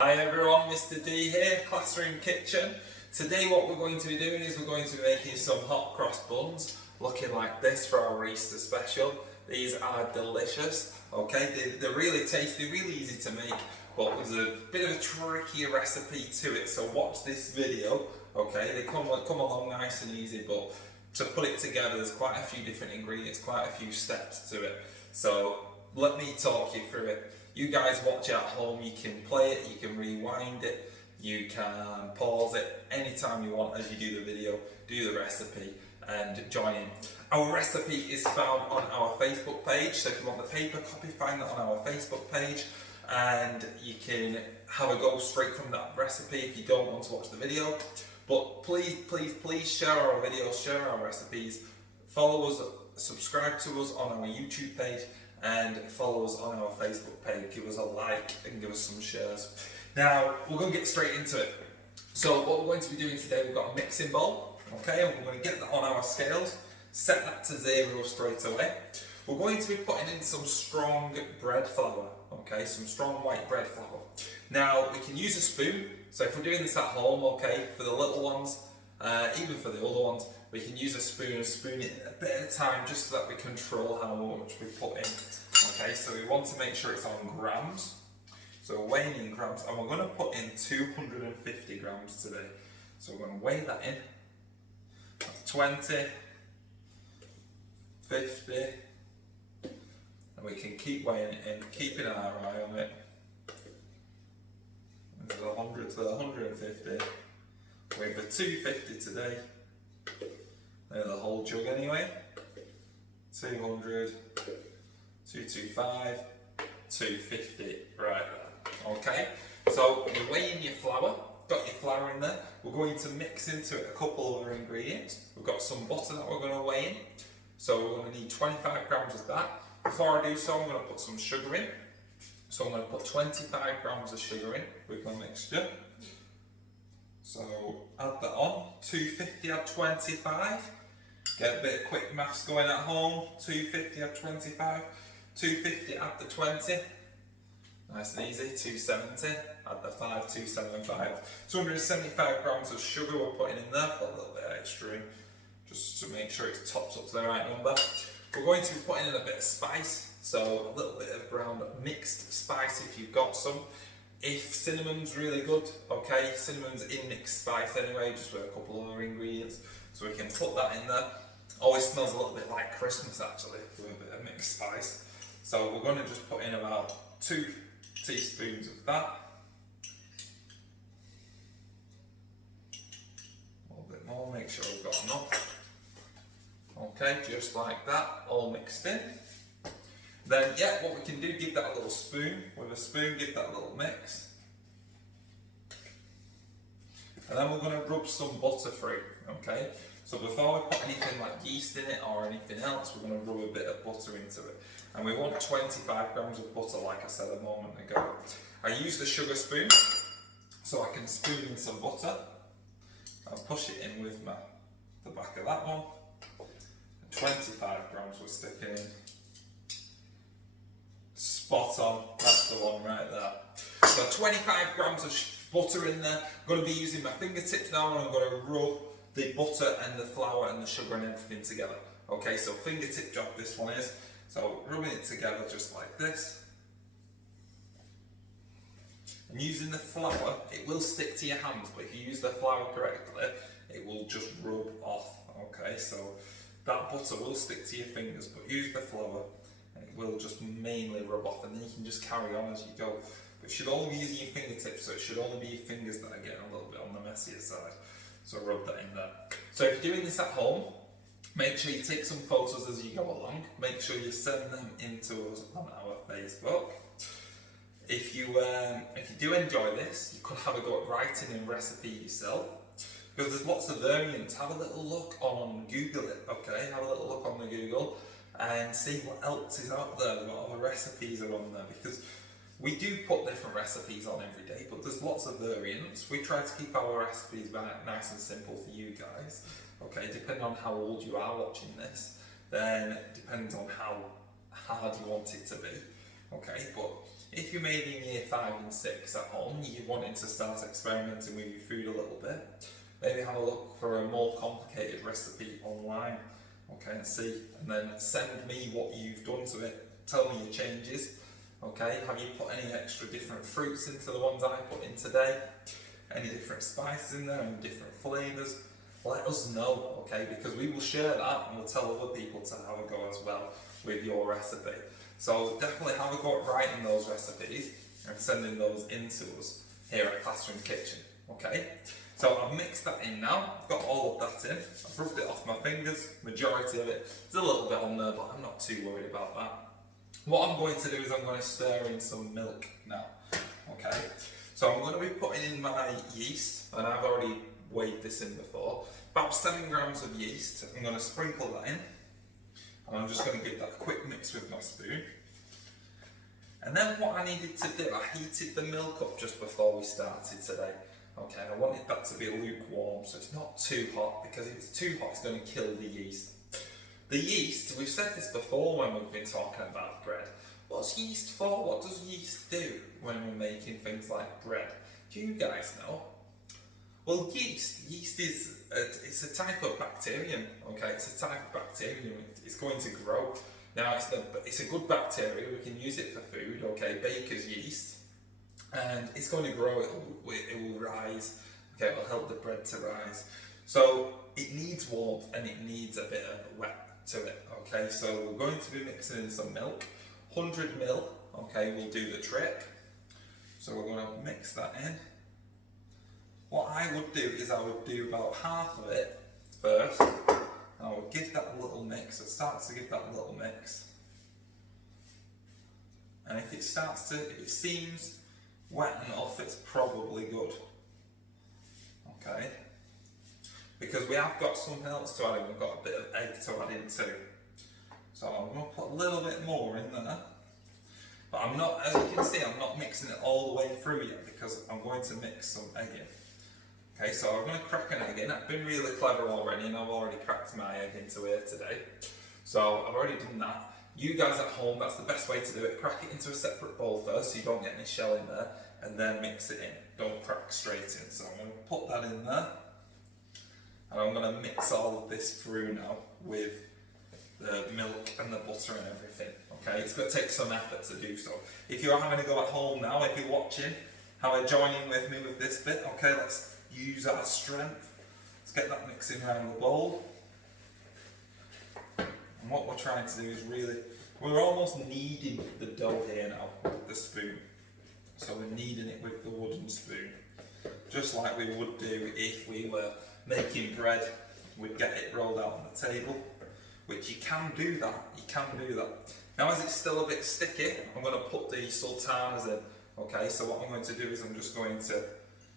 Hi everyone, Mr. D here, Classroom Kitchen. Today what we're going to be doing is we're going to be making some hot cross buns, looking like this for our Easter special. These are delicious, okay? They're really tasty, really easy to make, but there's a bit of a trickier recipe to it, so watch this video, okay? They come along nice and easy, but to put it together there's quite a few different ingredients, quite a few steps to it. So let me talk you through it. You guys watch it at home, you can play it, you can rewind it, you can pause it anytime you want as you do the video, do the recipe and join in. Our recipe is found on our Facebook page, so if you want the paper copy, find that on our Facebook page and you can have a go straight from that recipe if you don't want to watch the video. But please share our videos, share our recipes, follow us, subscribe to us on our YouTube page and follow us on our Facebook page, give us a like and give us some shares. Now, we're going to get straight into it. So what we're going to be doing today, we've got a mixing bowl, okay, and we're going to get that on our scales, set that to 0 straight away. We're going to be putting in some strong bread flour, okay, some strong white bread flour. Now, we can use a spoon, so if we're doing this at home, okay, for the little ones, even for the older ones, we can use a spoon and spoon it a bit at a time just so that we control how much we put in. Okay, so we want to make sure it's on grams. So we're weighing in grams and we're going to put in 250 grams today. So we're going to weigh that in. That's 20, 50, and we can keep weighing it in, keeping our eye on it. There's 100 to 150. Weigh for 250 today. They're the whole jug anyway. 200, 225, 250, right there. Okay, so you're weighing your flour, got your flour in there. We're going to mix into it a couple other ingredients. We've got some butter that we're going to weigh in. So we're going to need 25 grams of that. Before I do so, I'm going to put some sugar in. So I'm going to put 25 grams of sugar in with my mixture. So add that on, 250 add 25. Get a bit of quick maths going at home. 250 add 25, 250 add the 20. Nice and easy, 270, add the 5, 275. 275 grams of sugar we're putting in there, put a little bit extra in, just to make sure it's topped up to the right number. We're going to be putting in a bit of spice, so a little bit of ground mixed spice if you've got some. If cinnamon's really good, okay, cinnamon's in mixed spice anyway, just with a couple other ingredients, so we can put that in there. Always smells a little bit like Christmas actually, with a bit of mixed spice. So we're going to just put in about 2 teaspoons of that. A little bit more, make sure we've got enough. Okay, just like that, all mixed in. Then, yeah, what we can do, give that a little spoon. With a spoon, give that a little mix. And then we're going to rub some butter through, okay? So before we put anything like yeast in it or anything else, we're going to rub a bit of butter into it. And we want 25 grams of butter, like I said a moment ago. I use the sugar spoon, so I can spoon in some butter. I'll push it in with the back of that one. 25 grams we're sticking in. Spot on, that's the one right there. So 25 grams of butter in there. I'm going to be using my fingertips now and I'm going to rub the butter and the flour and the sugar and everything together. Okay, so fingertip job this one is. So rubbing it together just like this. And using the flour, it will stick to your hands, but if you use the flour correctly, it will just rub off. Okay, so that butter will stick to your fingers, but use the flour. It will just mainly rub off and then you can just carry on as you go. But it should only be using your fingertips, so it should only be your fingers that are getting a little bit on the messier side. So rub that in there. So if you're doing this at home, make sure you take some photos as you go along. Make sure you send them in to us on our Facebook. If you do enjoy this, you could have a go at writing a recipe yourself. Because there's lots of variants. Have a little look on Google it, okay? Have a little look on the Google and see what else is out there, what other recipes are on there, because we do put different recipes on every day, but there's lots of variants. We try to keep our recipes nice and simple for you guys, okay? Depending on how old you are watching this, then it depends on how hard you want it to be, okay? But if you're maybe in year 5 and 6 at home, you're wanting to start experimenting with your food a little bit, maybe have a look for a more complicated recipe online, okay, and see, and then send me what you've done to it. Tell me your changes, okay. Have you put any extra different fruits into the ones I put in today? Any different spices in there, any different flavours? Let us know, okay, because we will share that and we'll tell other people to have a go as well with your recipe. So definitely have a go at writing those recipes and sending those in to us here at Classroom Kitchen, okay? So I've mixed that in now, I've got all of that in, I've rubbed it off my fingers, majority of it. There's a little bit on there, but I'm not too worried about that. What I'm going to do is I'm going to stir in some milk now, okay? So I'm going to be putting in my yeast, and I've already weighed this in before. About 7 grams of yeast. I'm going to sprinkle that in, and I'm just going to give that a quick mix with my spoon. And then what I needed to do, I heated the milk up just before we started today. Okay, I wanted that to be lukewarm, so it's not too hot, because if it's too hot, it's going to kill the yeast. The yeast, we've said this before when we've been talking about bread. What's yeast for? What does yeast do when we're making things like bread? Do you guys know? Well, yeast is it's a type of bacterium. Okay, it's a type of bacterium. It's going to grow. Now, it's a good bacteria. We can use it for food. Okay, baker's yeast, and it's going to grow. It will rise. Okay, it will help the bread to rise. So it needs warmth and it needs a bit of wet to it. Okay, so we're going to be mixing in some milk. 100 ml. Okay, will do the trick. So we're going to mix that in. What I would do is I would do about half of it first, and I would give that a little mix. It starts to give that a little mix, and if it seems wet enough, it's probably good. Okay, because we have got something else to add in. We've got a bit of egg to add in too. So I'm going to put a little bit more in there. But I'm not, as you can see, I'm not mixing it all the way through yet, because I'm going to mix some egg in. Okay, so I'm going to crack an egg in. I've been really clever already, and I've already cracked my egg into here today. So I've already done that. You guys at home, that's the best way to do it. Crack it into a separate bowl first, so you don't get any shell in there, and then mix it in. Don't crack straight in. So I'm going to put that in there, and I'm going to mix all of this through now with the milk and the butter and everything. Okay, it's going to take some effort to do so. If you're having a go at home now, if you're watching, have a join in with me with this bit. Okay, let's use our strength. Let's get that mixing around the bowl. And what we're trying to do is we're almost kneading the dough here now with the spoon. So we're kneading it with the wooden spoon, just like we would do if we were making bread. We'd get it rolled out on the table, which you can do that. Now, as it's still a bit sticky, I'm going to put the sultanas in. Okay, so what I'm going to do is I'm just going to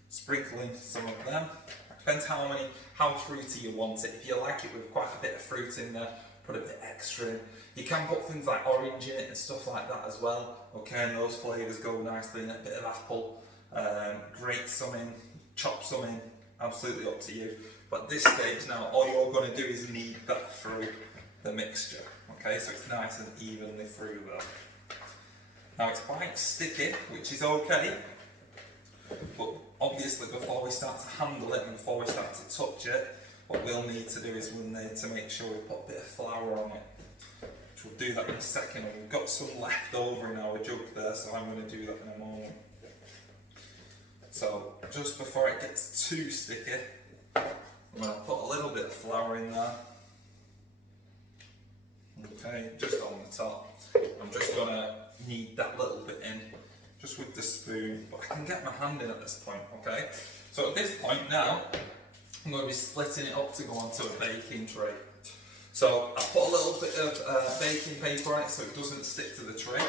sprinkle in some of them. Depends how fruity you want it. If you like it with quite a bit of fruit in there, put a bit extra in. You can put things like orange in it and stuff like that as well. Okay, and those flavours go nicely in. A bit of apple, grate some in, chop some in. Absolutely up to you. But at this stage now, all you're going to do is knead that through the mixture. Okay, so it's nice and evenly through there. Now it's quite sticky, which is okay, but obviously before we start to handle it and before we start to touch it, what we'll need to do is we'll need to make sure we put a bit of flour on it, which we'll do that in a second. And we've got some left over in our jug there, so I'm going to do that in a moment. So just before it gets too sticky, I'm going to put a little bit of flour in there. Okay, just on the top. I'm just going to knead that little bit in, just with the spoon, but I can get my hand in at this point, okay? So at this point now, I'm going to be splitting it up to go onto a baking tray. So I put a little bit of baking paper on it so it doesn't stick to the tray.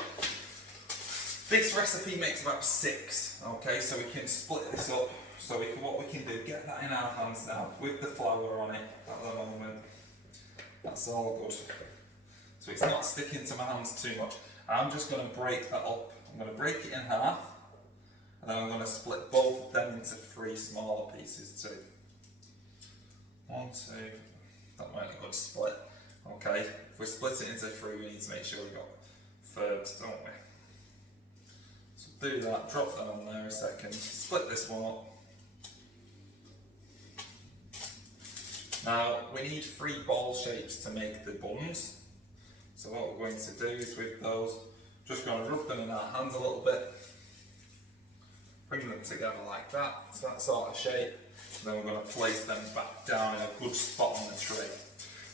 This recipe makes about 6, okay? So we can split this up. So what we can do, get that in our hands now with the flour on it at the moment. That's all good. So it's not sticking to my hands too much. I'm just going to break that up. I'm going to break it in half, and then I'm going to split both of them into 3 smaller pieces too. 1, 2, that might be a good split. Okay, if we split it into 3, we need to make sure we've got thirds, don't we? So do that, drop that on there a second, split this one up. Now we need 3 ball shapes to make the buns. So what we're going to do is with those, just going to rub them in our hands a little bit, bring them together like that, so that sort of shape, and then we're going to place them back down in a good spot on the tray.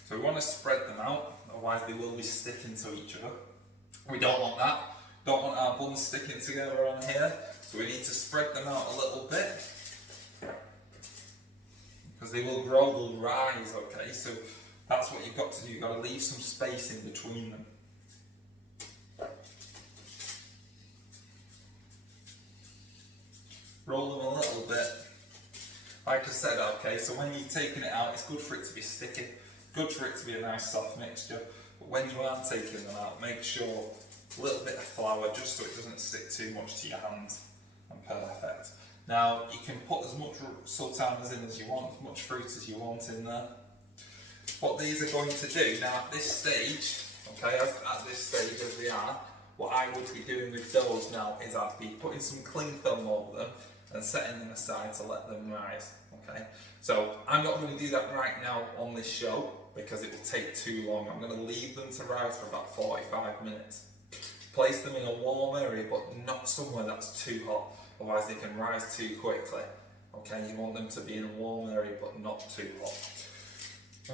So we want to spread them out, otherwise they will be sticking to each other. We don't want that, don't want our buns sticking together on here, so we need to spread them out a little bit, because they will grow, they'll rise, okay, so that's what you've got to do, you've got to leave some space in between them. Roll them a little bit. Like I said, okay, so when you're taking it out, it's good for it to be sticky, good for it to be a nice soft mixture, but when you are taking them out, make sure a little bit of flour, just so it doesn't stick too much to your hands, and perfect. Now, you can put as much sultanas in as you want, as much fruit as you want in there. What these are going to do, now at this stage, okay, at this stage as they are, what I would be doing with those now is I'd be putting some cling film over them and setting them aside to let them rise, okay? So I'm not going to do that right now on this show because it will take too long. I'm going to leave them to rise for about 45 minutes. Place them in a warm area, but not somewhere that's too hot, otherwise they can rise too quickly, okay? You want them to be in a warm area but not too hot.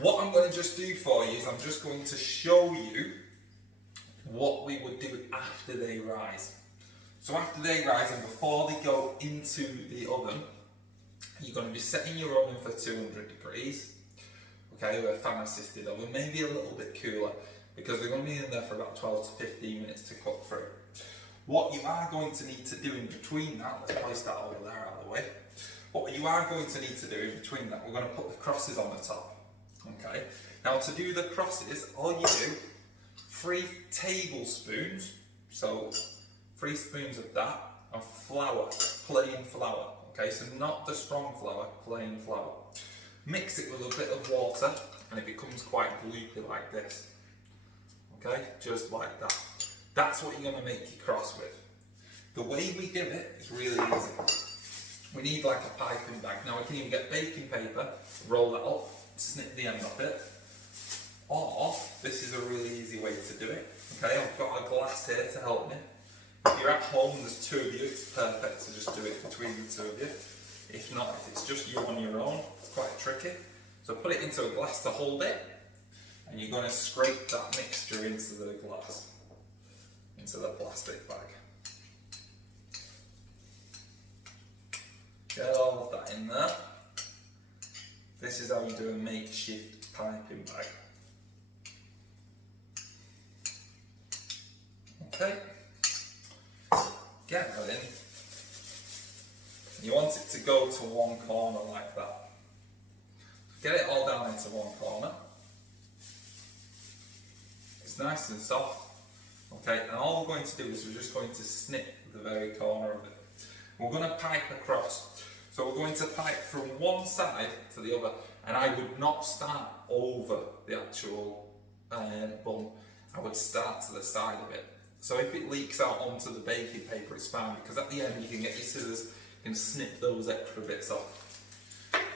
What I'm going to just do for you is I'm just going to show you what we would do after they rise. So after they rise and before they go into the oven, you're going to be setting your oven for 200 degrees, okay, with a fan assisted oven, maybe a little bit cooler, because they're going to be in there for about 12 to 15 minutes to cook through. What you are going to need to do in between that, let's place that over there out of the way, what you are going to need to do in between that, we're going to put the crosses on the top. Okay, now to do the crosses, all you do, 3 tablespoons, so 3 spoons of that, of flour, plain flour, okay, so not the strong flour, plain flour. Mix it with a bit of water and it becomes quite gloopy like this, okay, just like that. That's what you're going to make your cross with. The way we do it is really easy. We need like a piping bag. Now we can even get baking paper, roll that up, snip the end of it, or this is a really easy way to do it. Okay, I've got a glass here to help me. If you're at home and there's 2 of you, it's perfect to just do it between the 2 of you. If not, if it's just you on your own, it's quite tricky. So put it into a glass to hold it, and you're going to scrape that mixture into the glass, into the plastic bag. Get all of that in there. This is how you do a makeshift piping bag. Okay, get that in. You want it to go to one corner like that. Get it all down into one corner. It's nice and soft. Okay, and all we're going to do is we're just going to snip the very corner of it. We're going to pipe across. So we're going to pipe from one side to the other, and I would not start over the actual bun. I would start to the side of it. So if it leaks out onto the baking paper, it's fine, because at the end you can get your scissors and snip those extra bits off.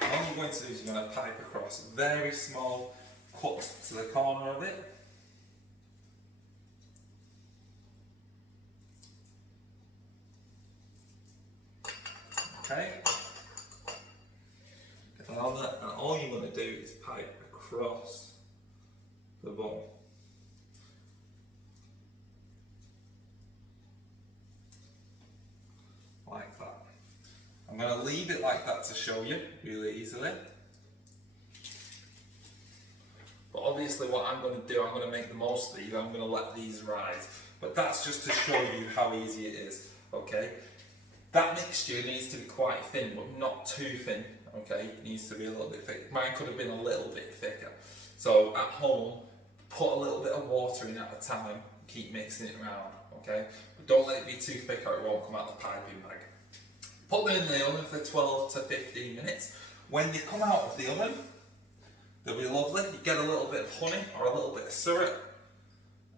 And all you're going to do is you're going to pipe across a very small cut to the corner of it. Okay. And all you're going to do is pipe across the bun. Like that. I'm going to leave it like that to show you really easily. But obviously what I'm going to do, I'm going to make the most of these, I'm going to let these rise. But that's just to show you how easy it is, okay? That mixture needs to be quite thin, but not too thin, okay? It needs to be a little bit thick. Mine could have been a little bit thicker. So at home, put a little bit of water in at a time, keep mixing it around, okay? But don't let it be too thick or it won't come out of the piping bag. Put them in the oven for 12 to 15 minutes. When they come out of the oven, they'll be lovely. You get a little bit of honey or a little bit of syrup,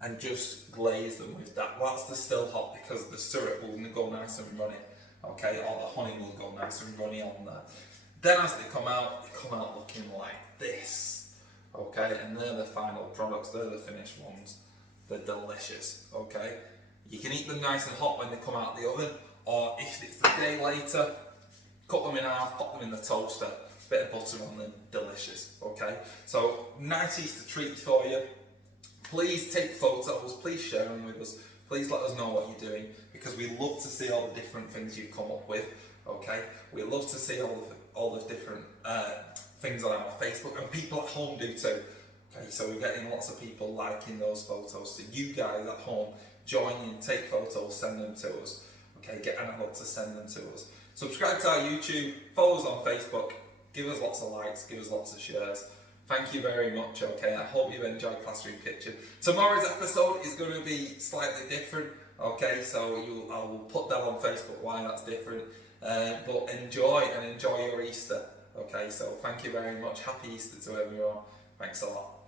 and just glaze them with that whilst they're still hot, because the syrup will go nice and runny, okay, or the honey will go nice and runny on there. Then as they come out looking like this, okay, and they're the final products, they're the finished ones. They're delicious, okay. You can eat them nice and hot when they come out of the oven, or if it's a day later, cut them in half, pop them in the toaster, bit of butter on them, delicious, okay. So nice Easter treat for you. Please take photos, please share them with us, please let us know what you're doing, because we love to see all the different things you've come up with, okay? We love to see all the different things on our Facebook, and people at home do too. Okay, so we're getting lots of people liking those photos. So you guys at home, join in, take photos, send them to us. Okay, get an adult to send them to us. Subscribe to our YouTube, follow us on Facebook, give us lots of likes, give us lots of shares. Thank you very much, okay? I hope you enjoyed Classroom Kitchen. Tomorrow's episode is going to be slightly different, okay? So I will put that on Facebook why that's different. But enjoy your Easter, okay? So thank you very much. Happy Easter to everyone. Thanks a lot.